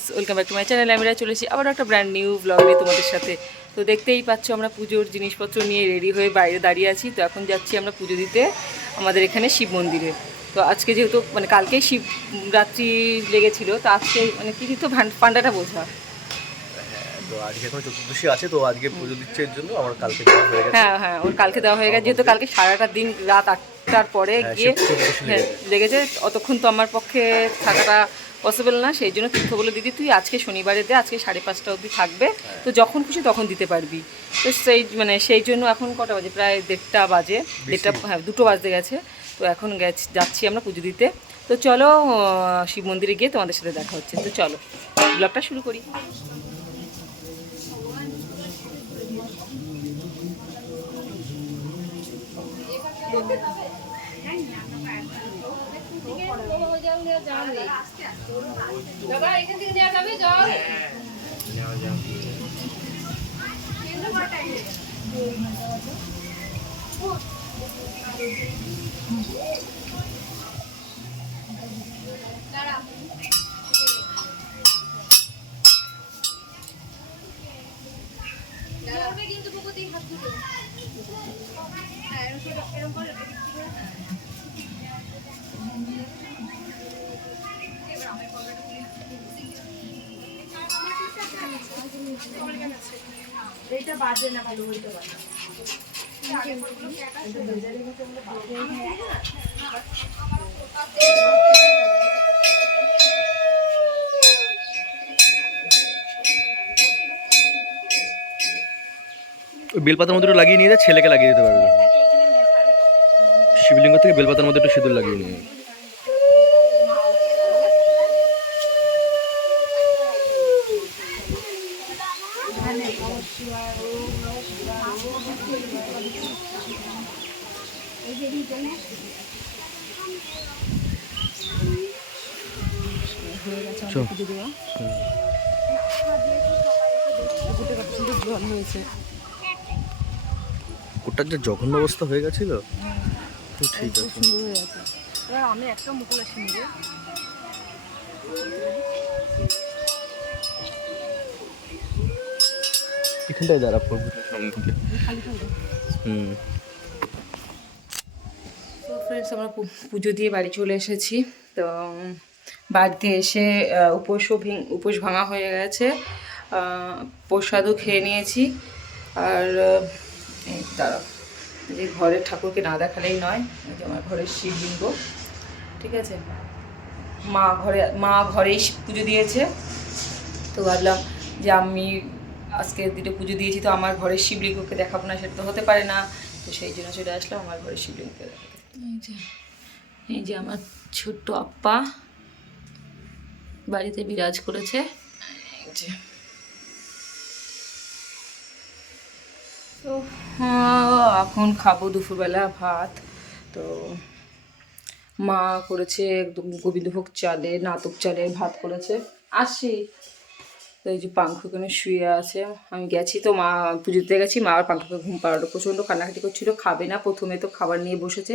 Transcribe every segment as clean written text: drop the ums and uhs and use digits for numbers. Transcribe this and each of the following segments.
Friends, welcome back to my channel. আমরা চলে এসেছি আবার একটা ব্র্যান্ড নিউ ব্লগ নিয়ে তোমাদের সাথে। তো দেখতেই পাচ্ছ আমরা পুজোর জিনিসপত্র নিয়ে রেডি হয়ে বাইরে দাঁড়িয়ে আছি। তো এখন যাচ্ছি আমরা পুজো দিতে আমাদের এখানে শিব মন্দিরে। তো আজকে যেহেতু মানে কালকেই শিবরাত্রি লেগেছিল, তো আজকে মানে কি তো পান্ডাটা বোঝা। তো আজকে এখন চতুর্দশী আছে, তো আজকে পুজো দিচ্ছে এর জন্য আমার কালকে দেওয়া হয়ে গেছে। হ্যাঁ হ্যাঁ, ওর কালকে দেওয়া হয়ে গেছে, যেহেতু কালকে সারাটা দিন রাত 8টার পরে হ্যাঁ, গিয়ে চতুর্দশী হ্যাঁ লেগেছে। অতক্ষণ তো আমার পক্ষে থাকাটা পসিবল না, সেই জন্য তীর্থ বলে দিদি তুই আজকে শনিবারে দে, আজকে 5:30 অবধি থাকবে, তো যখন খুশি তখন দিতে পারবি। তো সেই জন্য এখন কটা বাজে, প্রায় 1:30 বাজে, 1:30 হ্যাঁ 2টো বাজতে গেছে। তো এখন যাচ্ছি আমরা পুজো দিতে। তো চলো শিব মন্দিরে গিয়ে তোমাদের সাথে দেখা হচ্ছে। তো চলো ব্লগটা শুরু করি। দাদা এখান থেকে নেওয়া যাবে জল? কিন্তু ভগবতী হাত দুটো এরকম করে এইটা বাজে না, ভালো হইতে পারে। ওই বেলপাতার মধ্যে একটু লাগিয়ে নিয়ে যা, ছেলেকে লাগিয়ে দিতে পারবে। শিবলিঙ্গ থেকে বেলপাতার মধ্যে একটু সিঁদুর লাগিয়ে নিয়ে। ওটার যে জঘন্য অবস্থা হয়ে গেছিল, তো ঠিক আছে। আমি একটা মুকুল আসিনি রে। এখানটায় দাঁড়া পড়বো সামনে থেকে। তো ফ্রেন্ডস, আমরা পুজো দিয়ে বাড়ি চলে এসেছি। তো বাড়িতে এসে উপোস ভাঙা হয়ে গেছে, প্রসাদও খেয়ে নিয়েছি। আর এই দাঁড়াও, যে ঘরের ঠাকুরকে না দেখালেই নয়, এই যে আমার ঘরের শিবলিঙ্গ, ঠিক আছে। মা ঘরেই পুজো দিয়েছে। তো ভাবলাম যে আমি আজকে দিনে পুজো দিয়েছি, তো আমার ঘরের শিবলিঙ্গকে দেখাবো না, সেটা তো হতে পারে না। তো সেই জন্য চলে আসলাম আমার ঘরের শিবলিঙ্গকে দেখাতে। এই যে আমার ছোট্ট আপ্পা বাড়িতে বিরাজ করেছে। এই যে তো এখন খাবো দুপুরবেলা ভাত। তো মা করেছে একদম গোবিন্দভোগ চালে, নাতক চালে ভাত করেছে। আসি তো এই যে পাঙ্খুখানে শুয়ে আছে, আমি গেছি তো মা পুজো দিতে গেছি, মা আর পাঙ্খুকে ঘুম পাড়ালো, প্রচণ্ড কান্নাকাটি করছিল, খাবে না। প্রথমে তো খাবার নিয়ে বসেছে,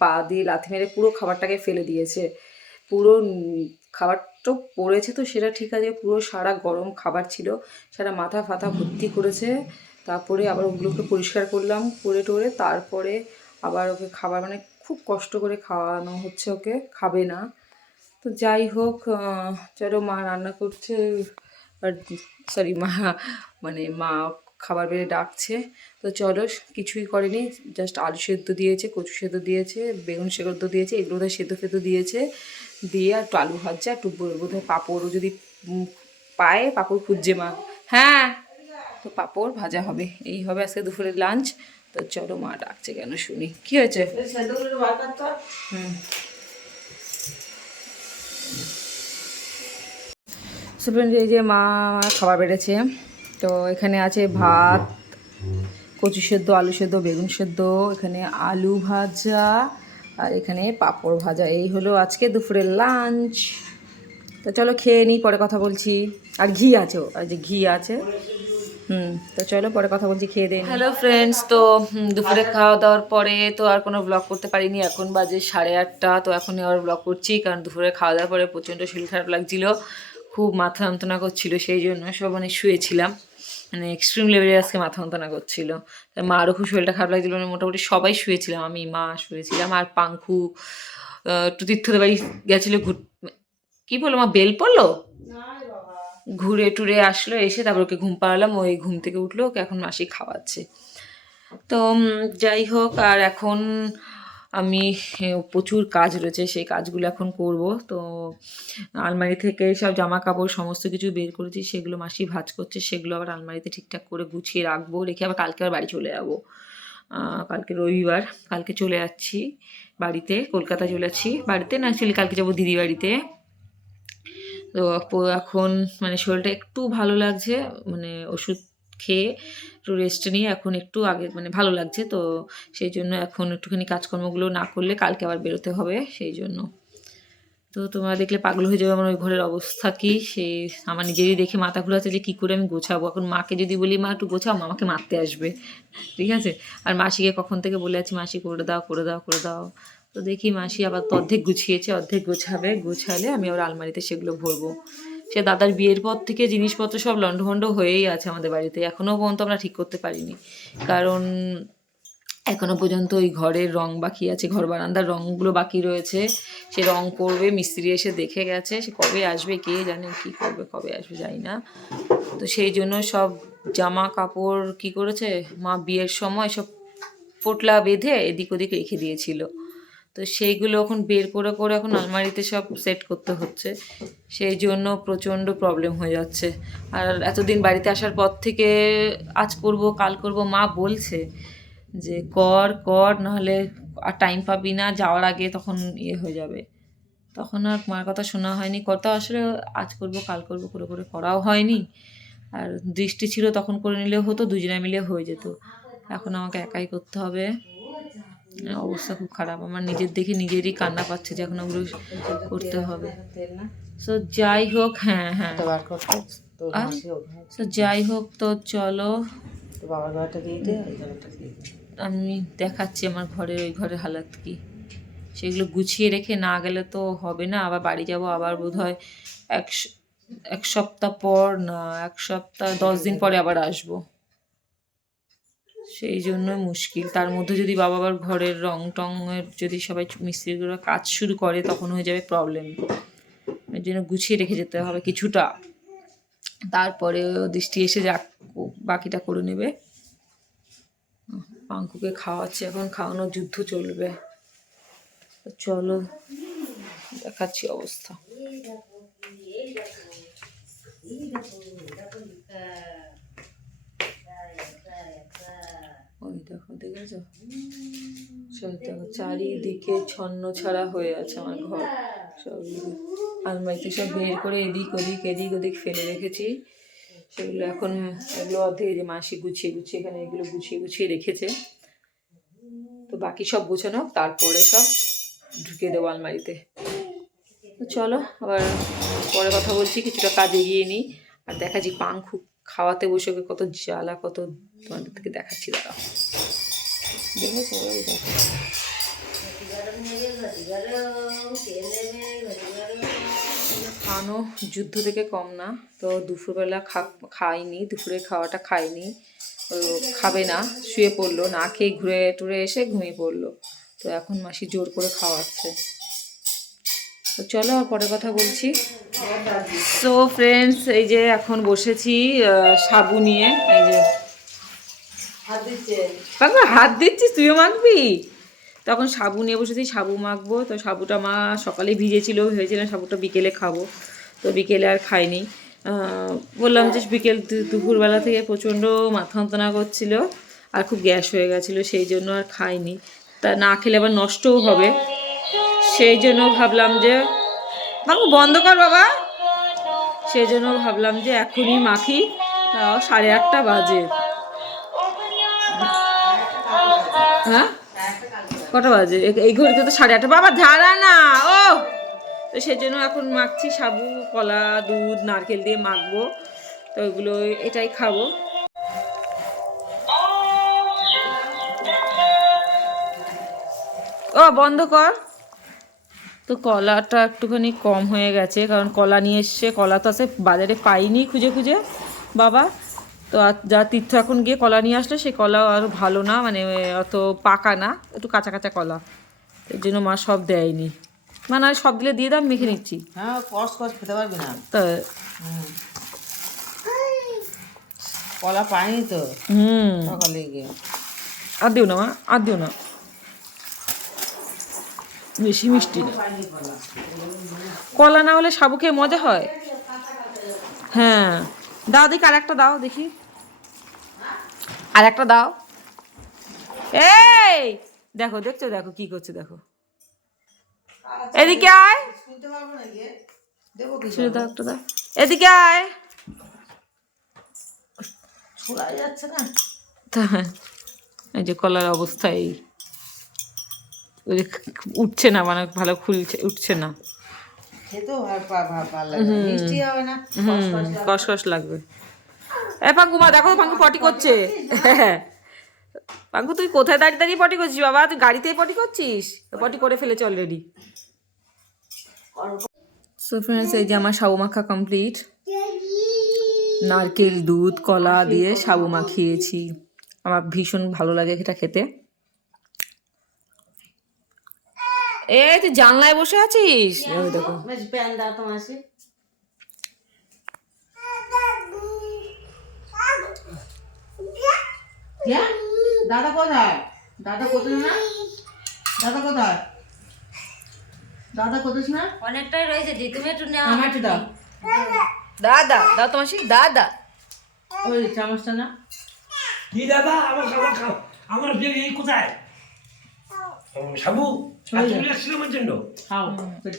পা দিয়ে লাথি মেরে পুরো খাবারটাকে ফেলে দিয়েছে। পুরো খাবারটা পড়েছে তো সেটা ঠিক আছে, পুরো সারা গরম খাবার ছিল, সারা মাথা ফাথা ভর্তি করেছে। তারপরে আবার ওগুলোকে পরিষ্কার করলাম করে টোরে, তারপরে আবার ওকে খাবার মানে খুব কষ্ট করে খাওয়ানো হচ্ছে, ওকে খাবে না। তো যাই হোক, চলো মা রান্না করছে, আর সরি মা খাবার বেড়ে ডাকছে। তো চলো, কিছুই করেনি, জাস্ট আলু সেদ্ধ দিয়েছে, কচু সেদ্ধ দিয়েছে, বেগুন সেদ্ধ দিয়েছে, এগুলো বোধহয় সেদ্ধ দিয়েছে, দিয়ে আর একটু আলু ভাজা, একটু বোধহয় পাঁপড়ও যদি পায়, পাঁপড় খুঁজছে মা। হ্যাঁ, তো পাঁপড় ভাজা হবে, এই হবে আজকে দুপুরের লাঞ্চ। তো চলো, মা ডাকছে কেন শুনি, কি হয়েছে? ফ্রেন্ড, এই যে মা খাবার বেড়েছে। তো এখানে আছে ভাত, কচু সেদ্ধ, আলু সেদ্ধ, বেগুন সেদ্ধ, এখানে আলু ভাজা, আর এখানে পাঁপড় ভাজা। এই হলো আজকে দুপুরের লাঞ্চ। তো চলো খেয়ে নিই, পরে কথা বলছি। আর ঘি আছে, আর যে ঘি আছে। তো চলো পরে কথা বলছি, খেয়ে দিই। হ্যালো ফ্রেন্ডস, তো দুপুরে খাওয়া দাওয়ার পরে তো আর কোনো ব্লগ করতে পারিনি, এখন বাজে 8:30। তো এখনই আর ব্লগ করছি, কারণ দুপুরে খাওয়া দাওয়ার পরে প্রচণ্ড শরীর খারাপ লাগছিলো, খুব মাথা যন্ত্রণা করছিল, সেই জন্য সব মানে শুয়েছিলাম, মানে এক্সট্রিম লেভেলে আজকে মাথা যন্ত্রণা করছিল। মারও খুব শরীরটা খারাপ লাগছিল, মানে মোটামুটি সবাই শুয়েছিলাম, আমি মা শুয়েছিলাম, আর পাঙ্খু একটু তীর্থদের বাড়ি গেছিলো কি বললো মা, বেল পড়লো, ঘুরে টুরে আসলো, এসে তারপর ওকে ঘুম পাড়ালাম, ওই ঘুম থেকে উঠলো, ওকে এখন মাসি খাওয়াচ্ছে। তো যাই হোক, আর এখন আমি প্রচুর কাজ রয়েছে, সেই কাজগুলো এখন করব। তো আলমারি থেকে সব জামা কাপড় সমস্ত কিছু বের করেছি, সেগুলো মাসি ভাঁজ করছে, সেগুলো আবার আলমারিতে ঠিকঠাক করে গুছিয়ে রাখবো, রেখে আবার কালকে আবার বাড়ি চলে যাবো। কালকে রবিবার, কালকে চলে যাচ্ছি বাড়িতে, কলকাতা চলে যাচ্ছি বাড়িতে না, অ্যাকচুয়ালি কালকে যাবো দিদি বাড়িতে। তো এখন মানে শরীরটা একটু ভালো লাগছে, মানে ওষুধ খেয়ে একটু রেস্ট নিয়ে এখন একটু আগে মানে ভালো লাগছে। তো সেই জন্য এখন একটুখানি কাজকর্মগুলো না করলে কালকে আবার বেরোতে হবে, সেই জন্য। তো তোমরা দেখলে পাগল হয়ে যাবে আমার ওই ঘরের অবস্থা কি, সে আমার নিজেরই দেখে মাথা ঘুরাচ্ছে যে কী করে আমি গোছাবো। এখন মাকে যদি বলি মা একটু গোছাও, মা আমাকে মারতে আসবে, ঠিক আছে। আর মাসিকে কখন থেকে বলে আছি মাসি করে দাও করে দাও করে দাও। তো দেখি মাসি আবার তো অর্ধেক গুছিয়েছে, অর্ধেক গোছাবে, গোছালে আমি আবার আলমারিতে সেগুলো ভরবো। সে দাদার বিয়ের পর থেকে জিনিসপত্র সব লণ্ডভণ্ড হয়েই আছে আমাদের বাড়িতে, এখনও পর্যন্ত আমরা ঠিক করতে পারিনি, কারণ এখনও পর্যন্ত ওই ঘরের রং বাকি আছে, ঘর বারান্দার রঙগুলো বাকি রয়েছে, সে রং করবে, মিস্ত্রি এসে দেখে গেছে, সে কবে আসবে কে জানে, কী করবে, কবে আসবে জানি না। তো সেই জন্য সব জামা কাপড় কী করেছে মা বিয়ের সময় সব পোটলা বেঁধে এদিক ওদিক রেখে দিয়েছিল, তো সেইগুলো এখন বের করে করে এখন আলমারিতে সব সেট করতে হচ্ছে, সেই জন্য প্রচণ্ড প্রবলেম হয়ে যাচ্ছে। আর এতদিন বাড়িতে আসার পর থেকে আজ করব কাল করব মা বলছে যে কর কর, নাহলে আর টাইম পাবি না, যাওয়ার আগে তখন ইয়ে হয়ে যাবে, তখন আর মার কথা শোনা হয়নি, কথা আসলে আজ করব কাল করব করে করে করাও হয়নি। আর দৃষ্টি ছিল তখন করে নিলেও হতো, দুজনে মিলে হয়ে যেত, এখন আমাকে একাই করতে হবে, অবস্থা খুব খারাপ, আমার নিজের দেখে নিজেরই কান্না পাচ্ছে যে এখন ওগুলো করতে হবে। তো যাই হোক, হ্যাঁ হ্যাঁ, তো যাই হোক, তো চলো আমি দেখাচ্ছি আমার ঘরের ওই ঘরের হালাত কি, সেগুলো গুছিয়ে রেখে না গেলে তো হবে না, আবার বাড়ি যাব, আবার বোধ হয় এক সপ্তাহ পর, না 1 সপ্তাহ 10 দিন পরে আবার আসবো, সেই জন্য মুশকিল। তার মধ্যে যদি বাবা আবার ঘরের রং টংয়ের যদি সবাই মিস্ত্রিগুলো কাজ শুরু করে তখন হয়ে যাবে প্রবলেম, এর জন্য গুছিয়ে রেখে যেতে হবে কিছুটা, তারপরে দৃষ্টি এসে যাক বাকিটা করে নেবে। পাঙ্কুকে খাওয়াচ্ছে, এখন খাওয়ানোর যুদ্ধ চলবে, চলো দেখাচ্ছি অবস্থা। ওই দেখো, দেখেছো সব দেখো, চারিদিকে ছন্ন ছাড়া হয়ে আছে আমার ঘর, সব আলমারিতে সব বের করে এদিক ওদিক ফেলে রেখেছি, সেগুলো এখন এগুলো অর্ধেক যে মাসি গুছিয়ে গুছিয়ে এখানে এগুলো গুছিয়ে গুছিয়ে রেখেছে, তো বাকি সব গোছানো তারপরে সব ঢুকিয়ে দেবো আলমারিতে। তো চলো আবার পরে কথা বলছি, কিছুটা কাজ এগিয়ে নিই, আর দেখাচ্ছি পাঙ্খু খাওয়াতে বসে কত জ্বালা, কত তোমাদের থেকে দেখাচ্ছি, দাঁড়াও, দেখেছো ওই দেখো, খানো যুদ্ধ থেকে কম না। তো দুপুরবেলা খাইনি, দুপুরে খাওয়াটা খাইনি, খাবে না, শুয়ে পড়লো, না খেয়ে ঘুরে টুরে এসে ঘুমিয়ে পড়লো, তো এখন মাসি জোর করে খাওয়াচ্ছে। তো চলো আর পরে কথা বলছি। সো ফ্রেন্ডস, এই যে এখন বসেছি সাবু নিয়ে, এই যে হাত দিচ্ছিস, তুইও মাখবি, তখন সাবু নিয়ে বসেছি, সাবু মাখবো। তো সাবুটা মা সকালে ভিজেছিল, ভেবেছিলাম সাবুটা বিকেলে খাবো, তো বিকেলে আর খাইনি, বললাম যে বিকেল দুপুরবেলা থেকে প্রচণ্ড মাথা যন্ত্রণা করছিল আর খুব গ্যাস হয়ে গেছিলো, সেই জন্য আর খাইনি, তা না খেলে আবার নষ্টও হবে, সেই জন্য ভাবলাম যে বাবু বন্ধ কর বাবা, সেই জন্য ভাবলাম যে এখনই মাখি, তাও 8:30 বাজে, হ্যাঁ কটা বাজে এই ঘড়িতে, তো 8:30, বাবা ঝাড়া না, ও তো সেই জন্য এখন মাখছি, সাবু কলা দুধ নারকেল দিয়ে মাখবো, তো ওইগুলো এটাই খাবো। ও বন্ধ কর, তো কলাটা একটুখানি কম হয়ে গেছে, কারণ কলা নিয়ে এসছে, কলা তো আসে বাজারে পাইনি খুঁজে খুঁজে বাবা। তো যা তীর্থ এখন গিয়ে কলা নিয়ে আসলে সেই কলা আর ভালো না, মানে অত পাকা না, একটু কাঁচা কাঁচা কলা, এর জন্য মা সব দেয়নি। মানে আর সব দিলে দিয়ে দাম মেখে নিচ্ছি। হ্যাঁ, কষ কষ খেতে পারবি না। তা কলা পাইনি তো হুম, সকালে গিয়ে। আর দিও না মা, আর দিও না, বেশি মিষ্টি না। পাইনি কলা। কলা না হলে সাবু খেয়ে মজা হয়। হ্যাঁ, দাও দেখি, আর একটা দাও দেখি, আর একটা দাও। এই দেখো, দেখছো, দেখো কি করছে, দেখো এদিকে আয়, শুনতে পারবো না গিয়ে, দেবো কি ছেড়ে দাও, একটা দাও, এদিকে আয়। ছোড়াই যাচ্ছে না। তা এই যে কলার অবস্থা এই, ওই যে উঠছে না, মানে ভালো খুলছে, উঠছে না। খেতেও ভালো লাগে না। মিষ্টি হবে না, কষ কষ লাগবে। কসকস লাগবে। এ পাঙ্কু মা দেখো, পাঙ্কু পটি করছে। পাঙ্কু তুই কোথায় দাঁড়িয়ে দাঁড়িয়ে পটি করছিস বাবা? তুই গাড়িতেই পটি করছিস? পটি করে ফেলেছে অলরেডি। সো ফ্রেন্ডস, এই যে আমার সাবু মাখা কমপ্লিট। নারকেল দুধ কলা দিয়ে সাবু মাখিয়েছি, আমার ভীষণ ভালো লাগে এটা খেতে। এই তুই জানলায় বসে আছিস, ওই দেখো। বেশ প্যান দাও তো মাসি। দাদা কোথায়? দাদা কোথায় না? দাদা কোথায়? দাদা কোথায় না? অনেকটাই রয়েছে দি, তুমি একটু নাও। আমার একটু দাও। দাদা দাও তোমার সেই দাদা। ওই চামচটা না। কি দাদা আমার খাবার খাও, আমার বিয়ে এই কোথায় সাবু আর চলে আসছিল আমার জন্য। খাও।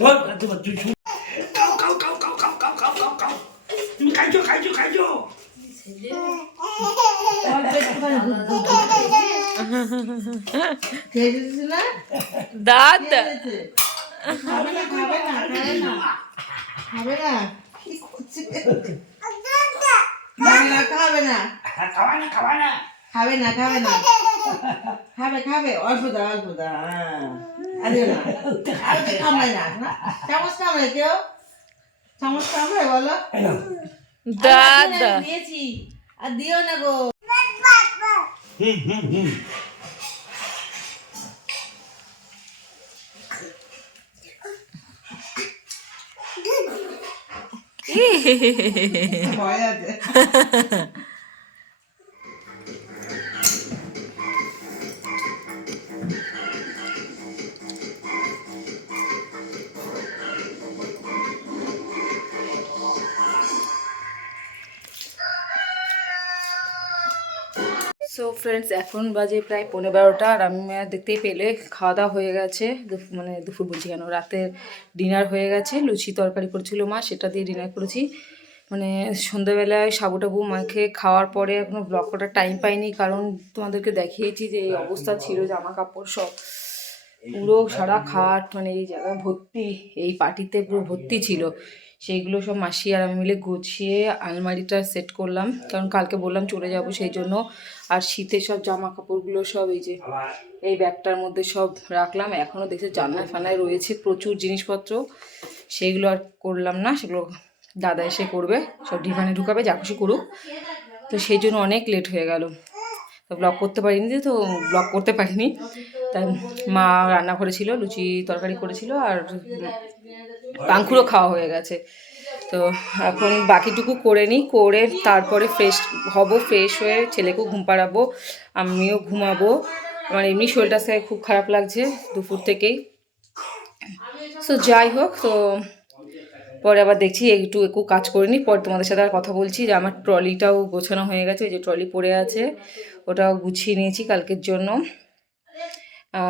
ওই, তোমার তুই শুন। খাও খাও খাও খাও খাও খাও খাও খাও খাও, তুমি খাইছো খাইছো খাইছো। খেয়ে দিয়েছিস না? দাদা খাবে না, খাবে না, খাবে না, খাবে না। কি করছে? খাবে না, খাবে না, খাওয়া না খাওয়া না। খাবে না, খাবে না, খাবে খাবে, অল্প দাও, অল্প দাও। আরে না, আর তো কামড়ায় না, না? চামচ কামড়ায় কেউ? চামচ কামড়ায় বলো? দাদা দিয়েছি, আর দিও না গো। ভয় আছে। সো ফ্রেন্ডস, এখন বাজে প্রায় 11:30, আর আমি দেখতেই পেলে খাওয়া দাওয়া হয়ে গেছে। মানে দুপুর বলছি কেন, রাতের ডিনার হয়ে গেছে। লুচি তরকারি করেছিল মা, সেটা দিয়ে ডিনার করেছি। মানে সন্ধ্যাবেলায় সাবু টাবু মাখে খাওয়ার পরে এখনো ব্লগ করার টাইম পাইনি, কারণ তোমাদেরকে দেখিয়েছি যে এই অবস্থা ছিল, জামা কাপড় সব পুরো সারা খাট, মানে এই জায়গায় ভর্তি, এই পার্টিতে পুরো ভর্তি ছিল। সেইগুলো সব মাসি আর আমি মিলে গুছিয়ে আলমারিটা সেট করলাম, কারণ কালকে বললাম চলে যাব সেই জন্য। আর শীতের সব জামা কাপড়গুলো সব এই যে এই ব্যাগটার মধ্যে সব রাখলাম। এখনও দেখছি জানলায় ফানায় রয়েছে প্রচুর জিনিসপত্র, সেইগুলো আর করলাম না, সেগুলো দাদা এসে করবে, সব ডিভানে ঢুকাবে, যা খুশি করুক। তো সেই জন্য অনেক লেট হয়ে গেল, তো ব্লগ করতে পারিনি, তো ব্লগ করতে পারিনি। তাই মা রান্না করেছিল, লুচি তরকারি করেছিল, আর পাঙ্কুরও খাওয়া হয়ে গেছে। তো এখন বাকিটুকু করে নিই, করে তারপরে ফ্রেশ হব, ফ্রেশ হয়ে ছেলেকেও ঘুম পাড়াবো, আমিও ঘুমাবো। আমার এমনি শরীরটা খুব খারাপ লাগছে দুপুর থেকেই। সো যাই হোক, তো পরে আবার দেখছি একটু কাজ করে নিই, পরে তোমাদের সাথে আর কথা বলছি। যে আমার ট্রলিটাও গোছানো হয়ে গেছে, যে ট্রলি পড়ে আছে ওটাও গুছিয়ে নিয়েছি কালকের জন্য।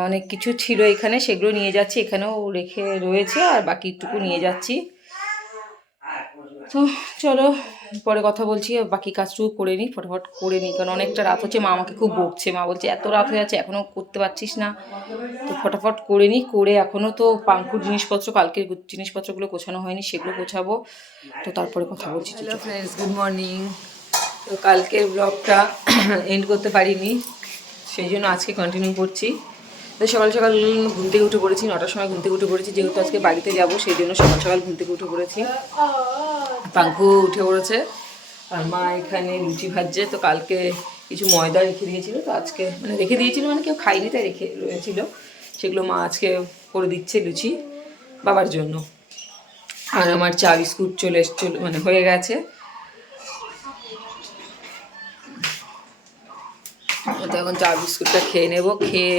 অনেক কিছু ছিল এখানে, সেগুলো নিয়ে যাচ্ছি, এখানেও রেখে রয়েছে, আর বাকিটুকু নিয়ে যাচ্ছি। তো চলো পরে কথা বলছি, বাকি কাজটুকু করে নিই, ফটাফট করে নিই, কারণ অনেকটা রাত হচ্ছে। মা আমাকে খুব বকছে, মা বলছে এত রাত হয়ে যাচ্ছে এখনও করতে পারছিস না। তো ফটাফট করে নিই, করে এখনও তো পাঙ্কুর জিনিসপত্র, কালকের জিনিসপত্রগুলো গোছানো হয়নি, সেগুলো গোছাবো। তো তারপরে কথা বলছি। Hello friends, good morning. তো কালকের ব্লগটা এন্ড করতে পারিনি, সেই জন্য আজকে কন্টিনিউ করছি। তো তো সকাল সকাল ঘুম থেকে উঠে পড়েছি, 9টার সময় ঘুম থেকে উঠে পড়েছি, যেহেতু আজকে বাড়িতে যাব সেই জন্য সকাল সকাল ঘুম থেকে উঠে পড়েছি। পাঙ্কু উঠে পড়েছে আর মা এখানে লুচি ভাজছে। তো কালকে কিছু ময়দা রেখে দিয়েছিল, তো আজকে মানে রেখে দিয়েছিল মানে কেউ খাইনি তাই রেখে রয়েছিল, সেগুলো মা আজকে করে দিচ্ছে লুচি বাবার জন্য। আর আমার চা বিস্কুট চলে মানে হয়ে গেছে। তো এখন চা বিস্কুটটা খেয়ে নেব, খেয়ে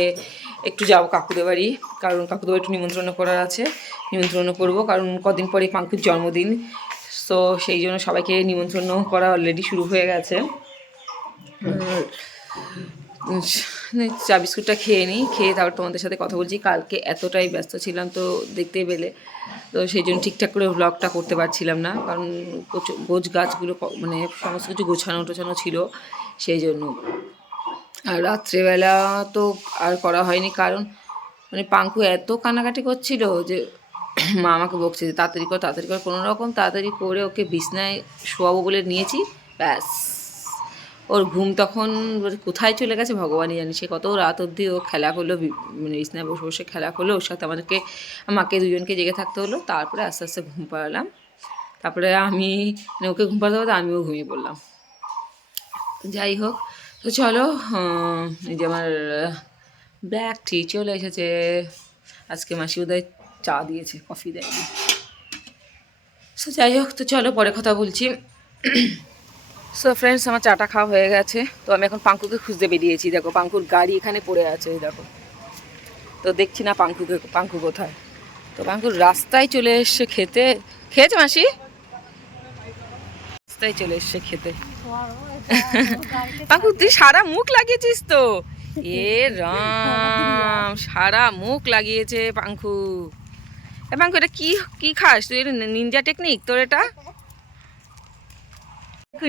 একটু যাবো কাকুদের বাড়ি, কারণ কাকুদের বাড়ি একটু নিমন্ত্রণ করার আছে, নিমন্ত্রণ করবো কারণ কদিন পরে পাঙ্কুর জন্মদিন। তো সেই জন্য সবাইকে নিমন্ত্রণ করা অলরেডি শুরু হয়ে গেছে। চা বিস্কুটটা খেয়ে নিই, খেয়ে তারপর তোমাদের সাথে কথা বলছি। কালকে এতটাই ব্যস্ত ছিলাম তো দেখতে পেলে, তো সেই জন্য ঠিকঠাক করে ব্লগটা করতে পারছিলাম না, কারণ গোছ গাছগুলো মানে সমস্ত কিছু গোছানো টোছানো ছিল সেই জন্য। আর রাত্রেবেলা তো আর করা হয়নি, কারণ মানে পাঙ্কু এত কান্নাকাটি করছিল যে মা আমাকে বকছে যে তাড়াতাড়ি কর, কোনো রকম তাড়াতাড়ি করে ওকে বিছনায় শোয়াবো বলে নিয়েছি, ব্যাস ওর ঘুম তখন কোথায় চলে গেছে ভগবানই জানি। সে কত রাত অবধি ও খেলা করলো, মানে বিছনায় বসে বসে খেলা করলো, ওর সাথে আমাকে দুজনকে জেগে থাকতে হলো। তারপরে আস্তে আস্তে ঘুম পাড়ালাম, তারপরে আমি মানে ওকে ঘুম পাড়াতে পারতে আমিও ঘুমিয়ে পড়লাম। যাই হোক, তো চলো, এই যে আমার ব্ল্যাক টি চলে এসেছে। আজকে মাসি বোধহয় চা দিয়েছে, কফি দেয়নি। সো যাই হোক, তো চলো পরে কথা বলছি। সো ফ্রেন্ডস, আমার চাটা খাওয়া হয়ে গেছে। তো আমি এখন পাঙ্কুকে খুঁজতে বেরিয়েছি। দেখো পাঙ্কুর গাড়ি এখানে পড়ে আছে, দেখো। তো দেখছি না পাঙ্কু কোথায়। তো পাঙ্কুর রাস্তায় চলে এসছে খেতে। খেয়েছে মাসি? রাস্তায় চলে এসছে খেতে। পাঙ্কু তুই সারা মুখ লাগিয়েছিস তো। এ রাম, সারা মুখ লাগিয়েছে পাঙ্কু। এ পাঙ্কু, এটা কি খাস তুই? নিনজা টেকনিক তোর এটা?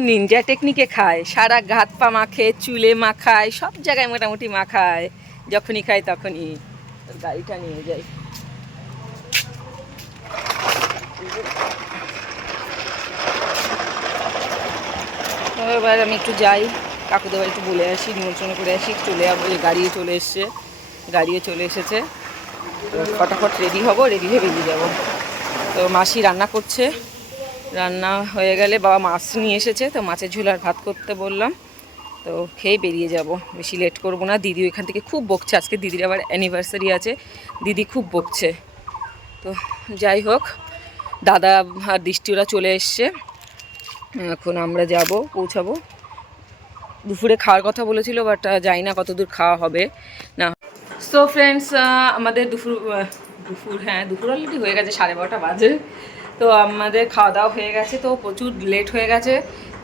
নিনজা টেকনিকে খায়, সারা হাত পা মাখে, চুলে মাখায়, সব জায়গায় মোটামুটি মাখায়, যখনই খায় তখনই। তোর গাড়িটা নিয়ে যাই। এবার আমি একটু যাই কাকুদের বাড়ি, একটু বলে আসি, নিমন্ত্রণ করে আসি, চলে যাবো। গাড়িও চলে এসেছে। তো ফটাফট রেডি হব, রেডি হয়ে বেরিয়ে যাবো। তো মাসি রান্না করছে, রান্না হয়ে গেলে বাবা মাছ নিয়ে এসেছে, তো মাছের ঝোল আর ভাত করতে বললাম। তো খেয়ে বেরিয়ে যাব, বেশি লেট করব না। দিদি ওইখান থেকে খুব বকছে, আজকে দিদির আবার অ্যানিভার্সারি আছে, দিদি খুব বকছে। তো যাই হোক, দাদা আর দৃষ্টি ওরা চলে এসছে, এখন আমরা পৌঁছাবো। দুপুরে খাওয়ার কথা বলেছিল, বাট জানি না কতদূর খাওয়া হবে না। সো ফ্রেন্ডস, আমাদের দুপুর অলরেডি হয়ে গেছে, 12:30 বাজে। তো আমাদের খাওয়া দাওয়া হয়ে গেছে, তো প্রচুর লেট হয়ে গেছে।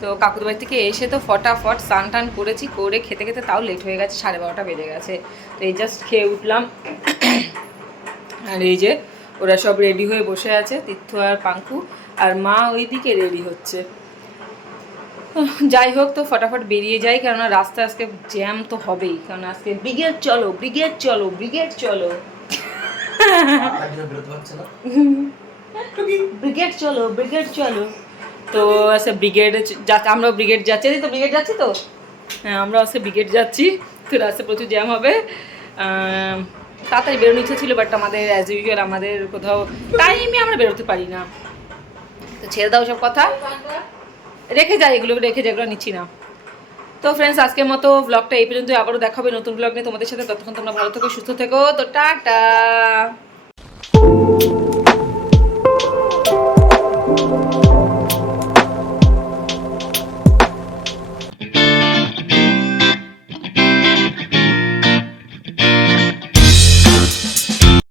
তো কাকুর বাড়ি থেকে এসে তো ফটাফট স্নান টান করেছি, করে খেতে খেতে তাও লেট হয়ে গেছে, 12:30 বেজে গেছে। তো এই জাস্ট খেয়ে উঠলাম। আর এই যে ওরা সব রেডি হয়ে বসে আছে, তীর্থ আর পাঙ্কু, আর মা ওইদিকে রেডি হচ্ছে। যাই হোক, তো ফটাফট বেরিয়ে যাই, কেননা রাস্তা আজকে জ্যাম তো হবেই, কারণ আজকে ব্রিগেড চলো। ব্রিগেড চলো। তো আচ্ছা, ব্রিগেডে আমরা ব্রিগেড যাচ্ছি তো, হ্যাঁ আমরা আজকে ব্রিগেড যাচ্ছি। তো রাস্তায় প্রচুর জ্যাম হবে। তাড়াতাড়ি বেরোনোর ইচ্ছা ছিল, বাট আমাদের অ্যাজ ইউজুয়াল আমাদের কোথাও টাইমে আমরা বেরোতে পারি না। তো ছেড়ে দাও সব কথা, রেখে যাই, এগুলো নিচ্ছি না। তো ফ্রেন্ডস, আজকের মতো ব্লগটা এই পর্যন্ত, আবারও দেখা হবে নতুন ব্লগ নিয়ে তোমাদের সাথে। ততক্ষণ তোমরা ভালো থেকো, সুস্থ থেকো। তো টাটা।